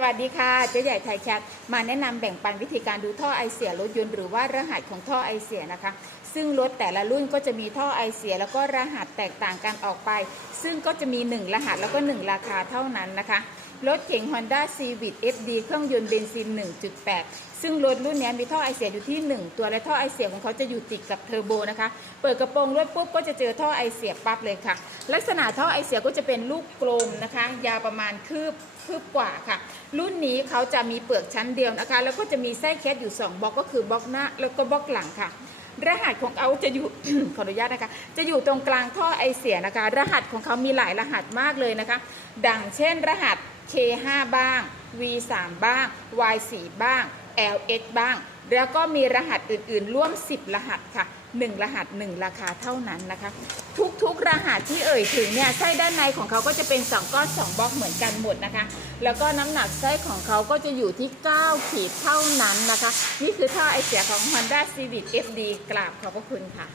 สวัสดีค่ะเจ๊ใหญ่ไทยแคทมาแนะนำแบ่งปันวิธีการดูท่อไอเสียรถยนต์หรือว่ารหัสของท่อไอเสียนะคะ ซึ่งรถแต่ละรุ่นก็จะมีท่อไอเสีย แล้วก็รหัสแตกต่างกันออกไป ซึ่งก็จะมี 1 รหัสแล้วก็ 1 ราคาเท่านั้นนะคะ รถเก๋ง Honda Civic FD เครื่องยนต์เบนซิน 1.8 ซึ่งรถรุ่นนี้มีท่อไอเสียอยู่ที่ 1 ตัวและท่อไอเสียของเขาจะอยู่ติดกับเทอร์โบนะคะ เปิดกระโปรงรถปุ๊บก็จะเจอท่อไอเสียปั๊บเลยค่ะ ลักษณะท่อไอเสียก็จะเป็นลูกกลมนะคะ ยาวประมาณคืบคืบกว่าค่ะ รุ่นนี้เขาจะมีเปลือกชั้นเดียวนะคะ แล้วก็จะมีไส้แคสอยู่ 2บล็อกก็คือบล็อกหน้าแล้วก็บล็อกหลังค่ะรหัสของเขาจะอยู่ ขออนุญาตนะคะ จะอยู่ตรงกลางท่อไอเสียนะคะ รหัสของเขามีหลายรหัสมากเลยนะคะ ดังเช่นรหัส K5 บ้าง V3 บ้าง Y4 บ้าง LS บ้าง แล้วก็มีรหัสอื่นๆ ร่วม 10 รหัสค่ะ 1 รหัส 1 ราคาเท่านั้นนะคะ ทุกๆรหัสที่เอ่ยถึงเนี่ยไส้ด้านในของเขาก็จะเป็น 2 ก้อน 2บล็อกเหมือนกันหมดนะคะ แล้วก็น้ำหนักไส้ของเขาก็จะอยู่ที่ 9 ขีดเท่านั้นนะคะ นี่คือท่อไอเสียของ Honda Civic FD กราบขอบพระคุณค่ะ